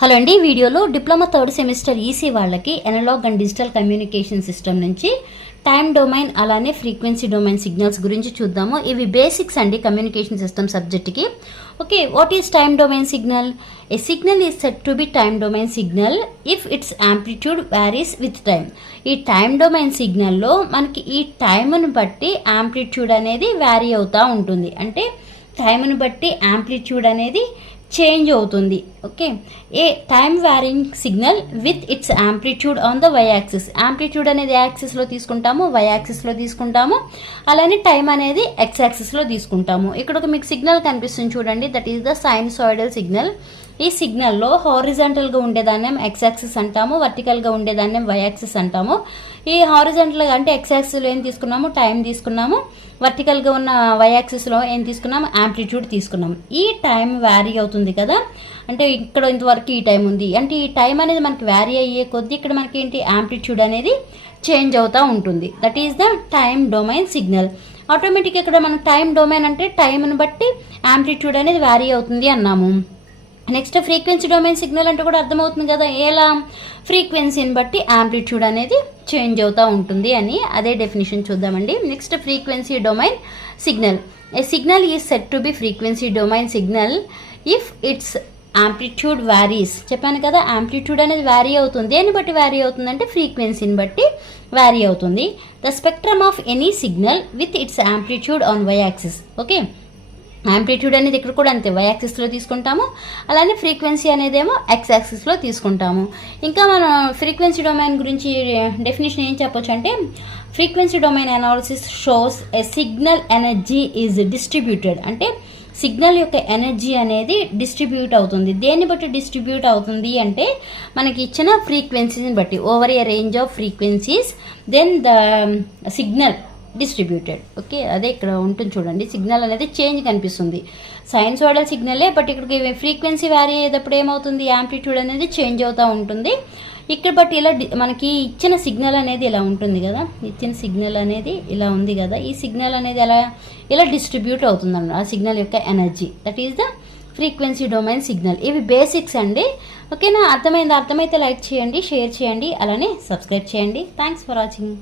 Hello అండి, వీడియోలో diploma third semester EC వాళ్ళకి analog and digital communication system నుంచి టైమ్ డొమైన్ అలానే ఫ్రీక్వెన్సీ డొమైన్ సిగ్నల్స్ గురించి చూద్దాము. ఇవి బేసిక్స్ అండి కమ్యూనికేషన్ సిస్టమ్ సబ్జెక్ట్కి. Okay, what is time domain signal? A signal is said to be time domain signal if its amplitude varies with time. ఈ time domain సిగ్నల్లో మనకి ఈ టైంను బట్టి యాంప్లిట్యూడ్ అనేది వ్యారీ అవుతూ ఉంటుంది. అంటే టైంను బట్టి యాంప్లిట్యూడ్ అనేది చేంజ్ అవుతుంది. Okay, a time varying signal with its amplitude on the y axis. Amplitude అనేది యాక్సిస్లో తీసుకుంటాము, వై యాక్సిస్లో తీసుకుంటాము, అలానే టైం అనేది ఎక్స్ యాక్సిస్లో తీసుకుంటాము. ఇక్కడ ఒక మీకు సిగ్నల్ కనిపిస్తుంది చూడండి, that is the sinusoidal signal. ఈ సిగ్నల్లో హారిజాంటల్గా ఉండేదాన్నేం ఎక్స్ యాక్సిస్ అంటాము, వర్టికల్గా ఉండేదాన్నేం వై యాక్సిస్ అంటాము. ఈ హారిజాంటల్గా అంటే ఎక్స్ యాక్సిస్లో ఏం తీసుకున్నాము, టైం తీసుకున్నాము. వర్టికల్గా ఉన్న వై యాక్సిస్లో ఏం తీసుకున్నాము, యాంప్లిట్యూడ్ తీసుకున్నాము. ఈ టైం వ్యారీ అవుతుంది కదా, అంటే ఇక్కడ ఇంతవరకు ఈ టైం ఉంది అంటే ఈ టైం అనేది మనకి వ్యారీ అయ్యే కొద్దీ ఇక్కడ మనకి ఏంటి యాంప్లిట్యూడ్ అనేది చేంజ్ అవుతూ ఉంటుంది. That is the time domain signal. ఆటోమేటిక్గా ఇక్కడ మనం టైం డొమైన్ అంటే టైంను బట్టి యాంప్లిట్యూడ్ అనేది వ్యారీ అవుతుంది అన్నాము. నెక్స్ట్ ఫ్రీక్వెన్సీ డొమైన్ సిగ్నల్ అంటే కూడా అర్థమవుతుంది కదా, ఎలా ఫ్రీక్వెన్సీని బట్టి యాంప్లిట్యూడ్ అనేది చేంజ్ అవుతూ ఉంటుంది అని. అదే డెఫినేషన్ చూద్దామండి. Next frequency domain signal. A signal is said to B frequency domain signal if its amplitude varies. చెప్పాను కదా, యాంప్లిట్యూడ్ అనేది వ్యారీ అవుతుంది. దేన్ని బట్టి వ్యారీ అవుతుంది అంటే ఫ్రీక్వెన్సీని బట్టి వ్యారీ అవుతుంది. The spectrum of any signal with its amplitude on y axis. Okay, amplitude అనేది ఇక్కడ కూడా అంతే, వై యాక్సిస్లో తీసుకుంటాము, అలానే ఫ్రీక్వెన్సీ అనేదేమో ఎక్స్ యాక్సిస్లో తీసుకుంటాము. ఇంకా మనం ఫ్రీక్వెన్సీ డొమైన్ గురించి డెఫినేషన్ ఏం చెప్పొచ్చు అంటే, frequency domain analysis shows a signal energy is distributed. అంటే సిగ్నల్ యొక్క ఎనర్జీ అనేది డిస్ట్రిబ్యూట్ అవుతుంది. దేన్ని బట్టి డిస్ట్రిబ్యూట్ అవుతుంది అంటే మనకి ఇచ్చిన ఫ్రీక్వెన్సీని బట్టి. Over a range of frequencies then the signal distributed. Okay, అదే ఇక్కడ ఉంటుంది చూడండి, సిగ్నల్ అనేది చేంజ్ కనిపిస్తుంది. సైన్సాయిడల్ సిగ్నలే, బట్ ఇక్కడికి ఫ్రీక్వెన్సీ వ్యారీ అయ్యేటప్పుడు ఏమవుతుంది, యాంప్లిట్యూడ్ అనేది చేంజ్ అవుతూ ఉంటుంది. ఇక్కడ బట్టి ఇలా మనకి ఇచ్చిన సిగ్నల్ అనేది ఇలా ఉంటుంది కదా, ఇచ్చిన సిగ్నల్ అనేది ఇలా ఉంది కదా, ఈ సిగ్నల్ అనేది ఇలా డిస్ట్రిబ్యూట్ అవుతుంది అన్నమాట ఆ సిగ్నల్ యొక్క energy. That is the frequency domain signal. ఇవి బేసిక్స్ అండి. ఓకేనా, అర్థమైతే లైక్ చేయండి, షేర్ చేయండి, అలానే సబ్స్క్రైబ్ చేయండి. Thanks for watching.